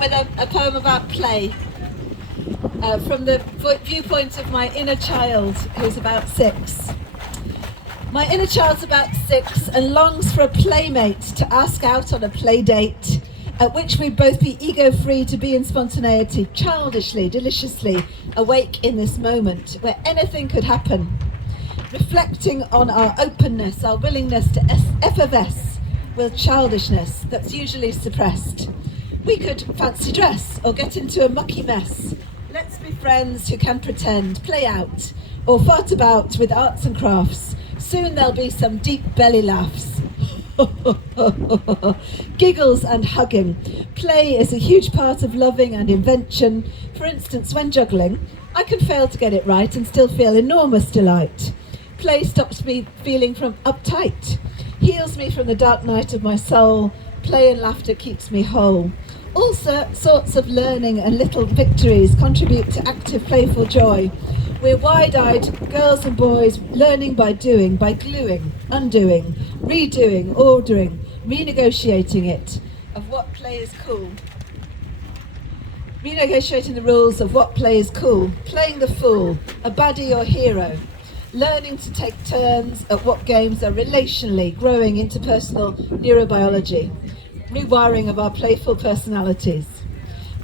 with a poem about play from the viewpoint of my inner child, who's about 6. My inner child's about 6 and longs for a playmate to ask out on a play date, at which we'd both be ego-free to be in spontaneity, childishly, deliciously awake in this moment where anything could happen, reflecting on our openness, our willingness to effervesce with childishness that's usually suppressed. We could fancy dress or get into a mucky mess. Let's be friends who can pretend, play out, or fart about with arts and crafts. Soon there'll be some deep belly laughs. Giggles and hugging. Play is a huge part of loving and invention. For instance, when juggling, I can fail to get it right and still feel enormous delight. Play stops me feeling from uptight, heals me from the dark night of my soul. Play and laughter keeps me whole. All sorts of learning and little victories contribute to active, playful joy. We're wide-eyed girls and boys, learning by doing, by gluing, undoing, redoing, ordering, renegotiating it, of what play is cool. Renegotiating the rules of what play is cool. Playing the fool, a baddie or hero. Learning to take turns at what games are relationally growing interpersonal neurobiology. Rewiring of our playful personalities.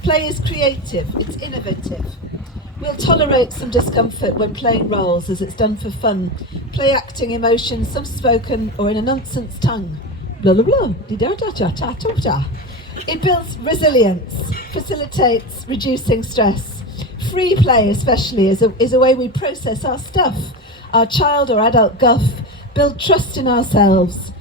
Play is creative, it's innovative. We'll tolerate some discomfort when playing roles as it's done for fun. Play acting emotions, some spoken or in a nonsense tongue. Blah blah blah, di-da-da-da-da-da-da. It builds resilience, facilitates reducing stress. Free play especially is a way we process our stuff, our child or adult guff, build trust in ourselves.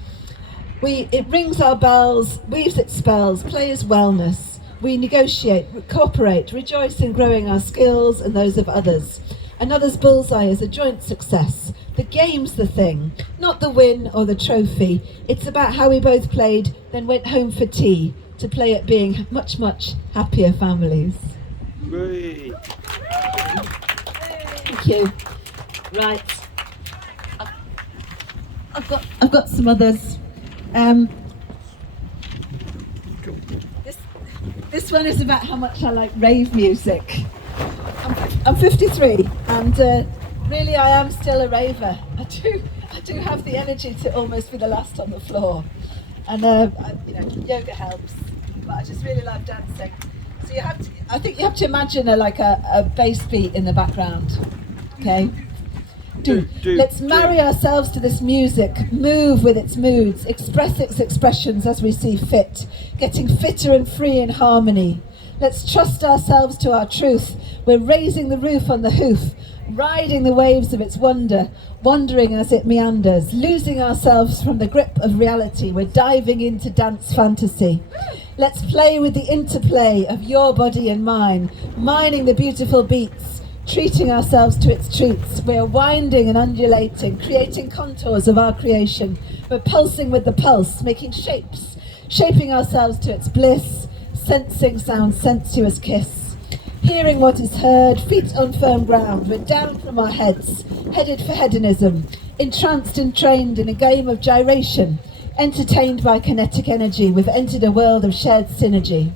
It rings our bells, weaves its spells, play is wellness. We negotiate, cooperate, rejoice in growing our skills and those of others. Another's bullseye is a joint success. The game's the thing, not the win or the trophy. It's about how we both played, then went home for tea to play at being much, much happier families. Great. Thank you. Right. I've got some others. This one is about how much I like rave music. I'm 53 and really I am still a raver. I do have the energy to almost be the last on the floor, and yoga helps, but I just really love dancing. So I think you have to imagine a bass beat in the background. Okay. Let's marry ourselves to this music, move with its moods, express its expressions as we see fit, getting fitter and free in harmony. Let's trust ourselves to our truth. We're raising the roof on the hoof, riding the waves of its wonder, wandering as it meanders, losing ourselves from the grip of reality. We're diving into dance fantasy. Let's play with the interplay of your body and mine, mining the beautiful beats, treating ourselves to its treats. We're winding and undulating, creating contours of our creation. We're pulsing with the pulse, making shapes, shaping ourselves to its bliss, sensing sound's sensuous kiss. Hearing what is heard, feet on firm ground. We're down from our heads, headed for hedonism, entranced and trained in a game of gyration, entertained by kinetic energy. We've entered a world of shared synergy.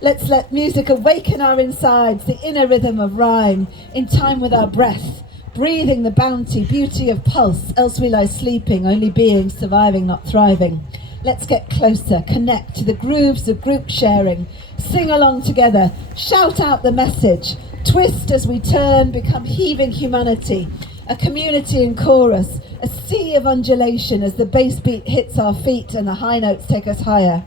Let's let music awaken our insides, the inner rhythm of rhyme, in time with our breath, breathing the bounty, beauty of pulse, else we lie sleeping, only being, surviving, not thriving. Let's get closer, connect to the grooves of group sharing, sing along together, shout out the message, twist as we turn, become heaving humanity, a community in chorus, a sea of undulation as the bass beat hits our feet and the high notes take us higher.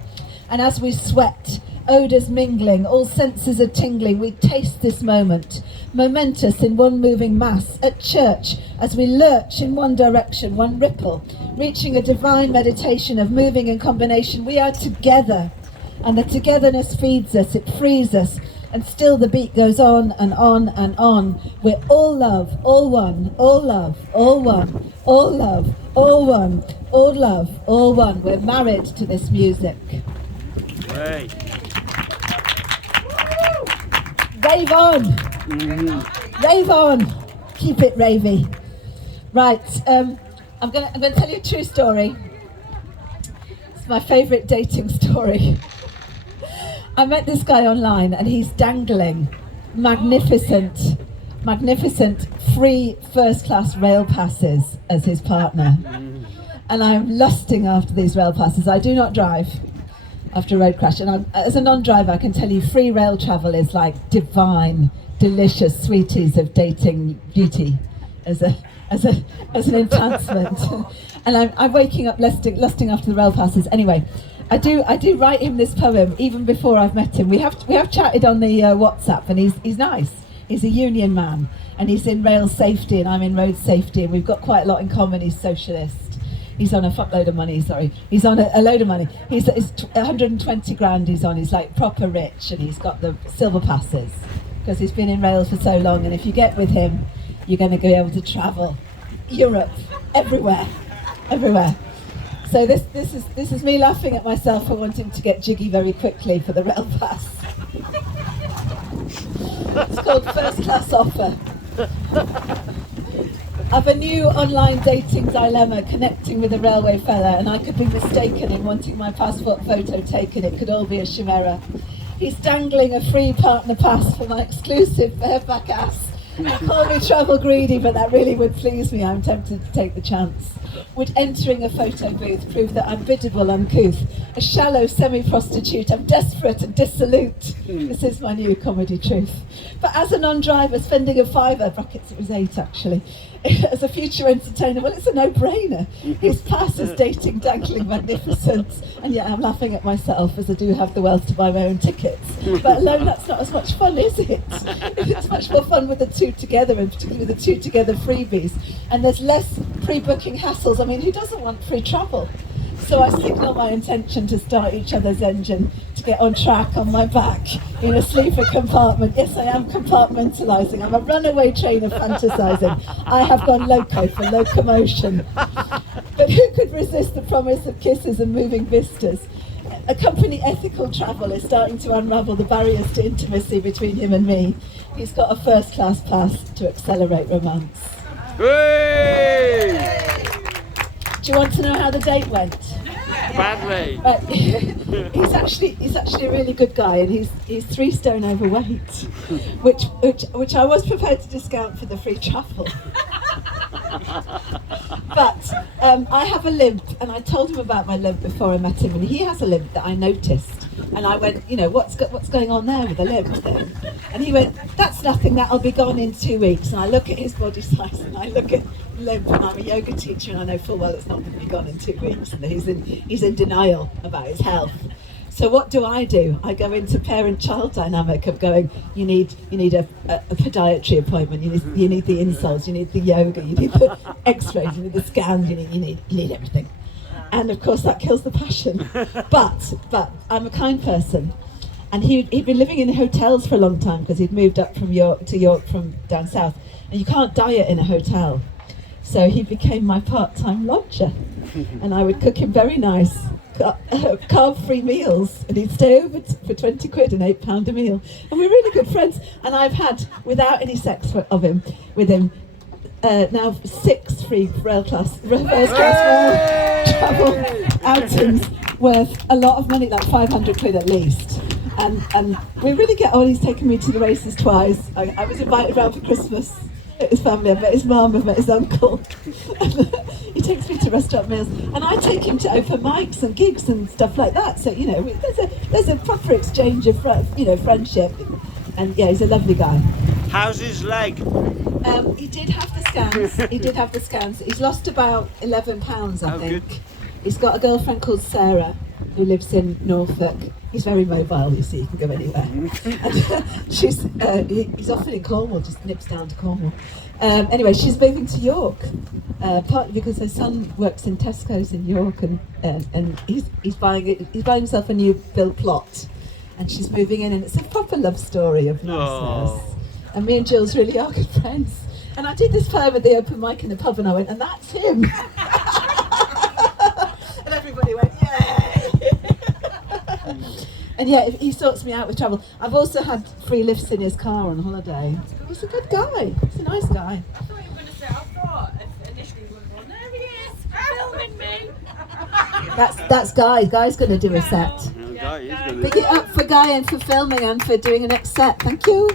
And as we sweat, odours mingling, all senses are tingling, we taste this moment, momentous in one moving mass, at church, as we lurch in one direction, one ripple, reaching a divine meditation of moving in combination. We are together, and the togetherness feeds us, it frees us, and still the beat goes on and on and on. We're all love, all one, all love, all one, all love, all one, all love, all one. We're married to this music. Right. Rave on! Rave on! Keep it ravey. Right, I'm gonna tell you a true story. It's my favourite dating story. I met this guy online and he's dangling magnificent free first class rail passes as his partner. And I'm lusting after these rail passes. I do not drive after a road crash, and as a non-driver I can tell you free rail travel is like divine, delicious sweeties of dating beauty as an enhancement. And I'm waking up lusting after the rail passes. Anyway, I do write him this poem even before I've met him. We have chatted on the WhatsApp, and he's nice. He's a union man, and he's in rail safety, and I'm in road safety, and we've got quite a lot in common. He's socialist. He's on a fuckload of money. Sorry, he's on a load of money. He's 120 grand. He's on. He's like proper rich, and he's got the silver passes because he's been in rail for so long. And if you get with him, you're going to be able to travel Europe, everywhere. So this is me laughing at myself for wanting to get jiggy very quickly for the rail pass. It's called First Class Offer. I've a new online dating dilemma, connecting with a railway fella, and I could be mistaken in wanting my passport photo taken. It could all be a chimera. He's dangling a free partner pass for my exclusive bareback ass. Call me travel greedy, but that really would please me. I'm tempted to take the chance. Would entering a photo booth prove that I'm biddable, uncouth, a shallow semi-prostitute? I'm desperate and dissolute. This is my new comedy truth. But as a non-driver, spending a £5, brackets it was 8 actually, as a future entertainer, well, it's a no-brainer. His pass is dating, dangling magnificence, and yet I'm laughing at myself as I do have the wealth to buy my own tickets. But alone, that's not as much fun, is it? It's much more fun with the two together, and particularly with the two together freebies. And there's less pre-booking hassles. I mean, who doesn't want free travel? So I signal my intention to start each other's engine, to get on track on my back in a sleeper compartment. Yes, I am compartmentalising. I'm a runaway train of fantasising. I have gone loco for locomotion. But who could resist the promise of kisses and moving vistas? A company ethical travel is starting to unravel the barriers to intimacy between him and me. He's got a first class pass to accelerate romance. Hey! Do you want to know how the date went? Badly. He's actually a really good guy, and he's 3 stone overweight, which I was prepared to discount for the free travel. But I have a limp, and I told him about my limp before I met him, and he has a limp that I noticed. And I went, what's going on there with the limp then? And he went, that's nothing, that'll be gone in 2 weeks. And I look at his body size, and I look at limp, and I'm a yoga teacher, and I know full well it's not going to be gone in 2 weeks. And he's in denial about his health. So what do? I go into parent-child dynamic of going, you need a podiatry appointment, you need the insoles, you need the yoga, you need the x-rays, you need the scans, you need everything. And of course that kills the passion. But I'm a kind person. And he'd been living in hotels for a long time because he'd moved up from York from down south. And you can't diet in a hotel. So he became my part-time lodger. And I would cook him very nice, carb-free meals. And he'd stay over for 20 quid and £8 a meal. And we're really good friends. And I've had, without any sex with him, now 6 free first class rail travel outings worth a lot of money, like 500 quid at least. And we really get on. He's taken me to the races twice. I was invited round for Christmas at his family. I met his mum, I met his uncle. He takes me to restaurant meals, and I take him to open mics and gigs and stuff like that. So there's a proper exchange of friendship. And yeah, he's a lovely guy. How's his leg? He did have the scans. He's lost about 11 pounds, I think. Good. He's got a girlfriend called Sarah who lives in Norfolk. He's very mobile, you see, he can go anywhere. And he's often in Cornwall, just nips down to Cornwall. Anyway, she's moving to York, partly because her son works in Tesco's in York, and he's buying himself a new built plot, and she's moving in, and it's a proper love story of niceness. Oh. And me and Jules really are good friends. And I did this poem at the open mic in the pub, and I went, and that's him. And everybody went, yay! And yeah, he sorts me out with travel. I've also had free lifts in his car on holiday. He's a good guy. He's a nice guy. I thought you were going to say, I thought initially we were going, there he is, filming me. That's Guy. Guy's going to do a set. No, No, he's gonna. Big it up for Guy and for filming and for doing a next set. Thank you.